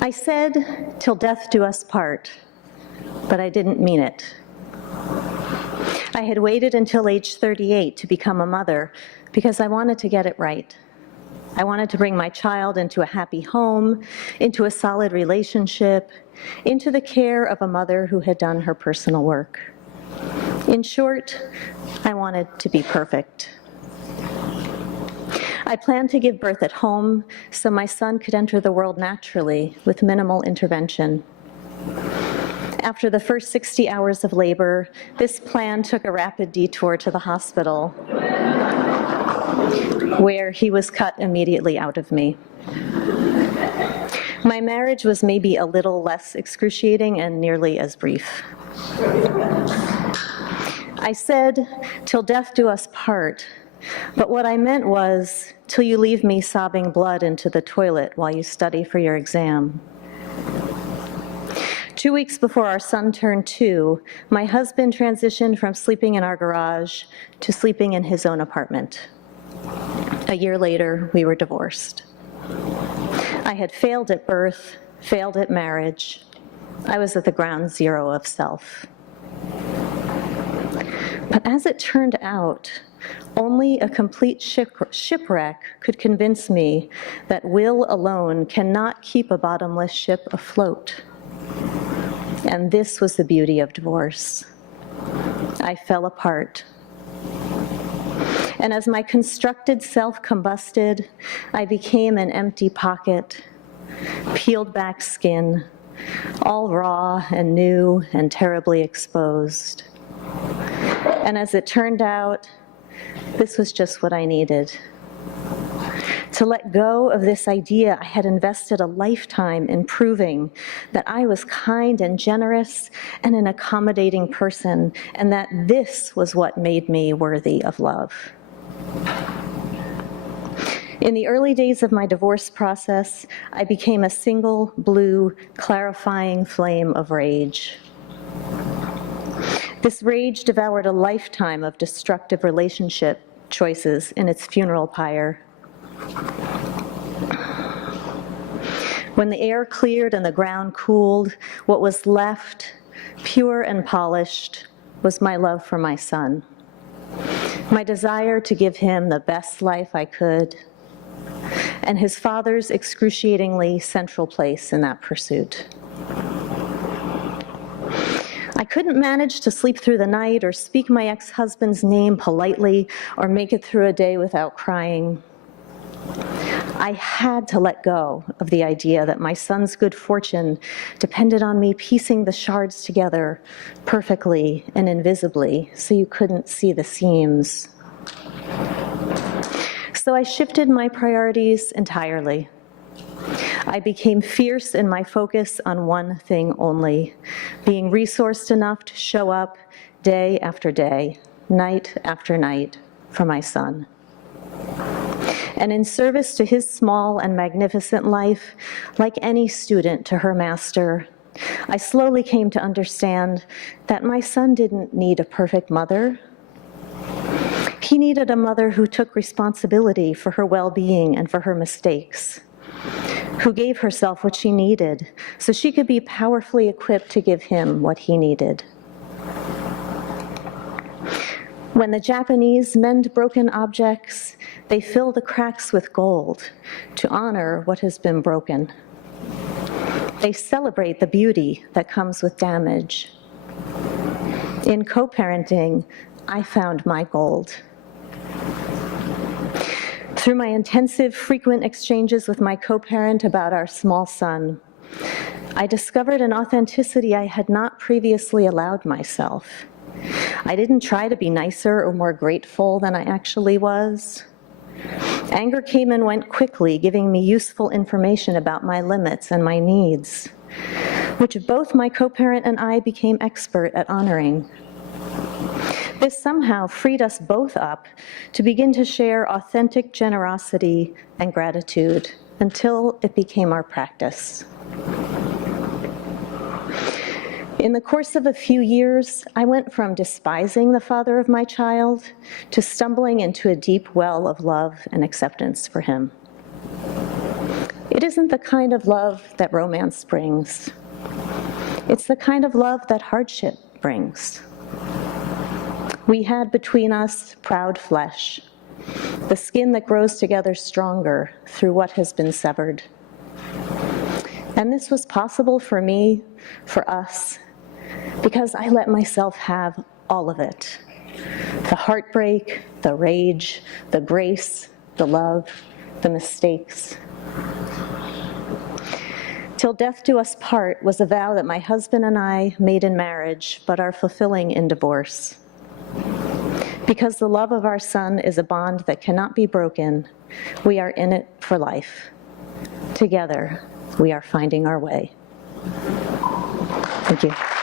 I said, "Till death do us part," but I didn't mean it. I had waited until age 38 to become a mother because I wanted to get it right. I wanted to bring my child into a happy home, into a solid relationship, into the care of a mother who had done her personal work. In short, I wanted to be perfect. I planned to give birth at home so my son could enter the world naturally with minimal intervention. After the first 60 hours of labor, this plan took a rapid detour to the hospital, where he was cut immediately out of me. My marriage was maybe a little less excruciating and nearly as brief. I said, "Till death do us part," but what I meant was, "Till you leave me sobbing blood into the toilet while you study for your exam." 2 weeks before our son turned 2, my husband transitioned from sleeping in our garage to sleeping in his own apartment. A year later, we were divorced. I had failed at birth, failed at marriage. I was at the ground zero of self. But as it turned out, only a complete shipwreck could convince me that will alone cannot keep a bottomless ship afloat. And this was the beauty of divorce. I fell apart. And as my constructed self combusted, I became an empty pocket, peeled back skin, all raw and new and terribly exposed. And as it turned out, this was just what I needed. To let go of this idea I had invested a lifetime in proving that I was kind and generous and an accommodating person, and that this was what made me worthy of love. In the early days of my divorce process, I became a single, blue, clarifying flame of rage. This rage devoured a lifetime of destructive relationship choices in its funeral pyre. When the air cleared and the ground cooled, what was left, pure and polished, was my love for my son. My desire to give him the best life I could, and his father's excruciatingly central place in that pursuit. I couldn't manage to sleep through the night or speak my ex-husband's name politely or make it through a day without crying. I had to let go of the idea that my son's good fortune depended on me piecing the shards together perfectly and invisibly so you couldn't see the seams. So I shifted my priorities entirely. I became fierce in my focus on one thing only, being resourced enough to show up day after day, night after night, for my son. And in service to his small and magnificent life, like any student to her master, I slowly came to understand that my son didn't need a perfect mother. He needed a mother who took responsibility for her well-being and for her mistakes, who gave herself what she needed so she could be powerfully equipped to give him what he needed. When the Japanese mend broken objects, they fill the cracks with gold to honor what has been broken. They celebrate the beauty that comes with damage. In co-parenting, I found my gold. Through my intensive, frequent exchanges with my co-parent about our small son, I discovered an authenticity I had not previously allowed myself. I didn't try to be nicer or more grateful than I actually was. Anger came and went quickly, giving me useful information about my limits and my needs, which both my co-parent and I became expert at honoring. This somehow freed us both up to begin to share authentic generosity and gratitude until it became our practice. In the course of a few years, I went from despising the father of my child to stumbling into a deep well of love and acceptance for him. It isn't the kind of love that romance brings. It's the kind of love that hardship brings. We had between us proud flesh, the skin that grows together stronger through what has been severed. And this was possible for me, for us, because I let myself have all of it. The heartbreak, the rage, the grace, the love, the mistakes. Till death do us part was a vow that my husband and I made in marriage, but are fulfilling in divorce. Because the love of our son is a bond that cannot be broken, we are in it for life. Together, we are finding our way. Thank you.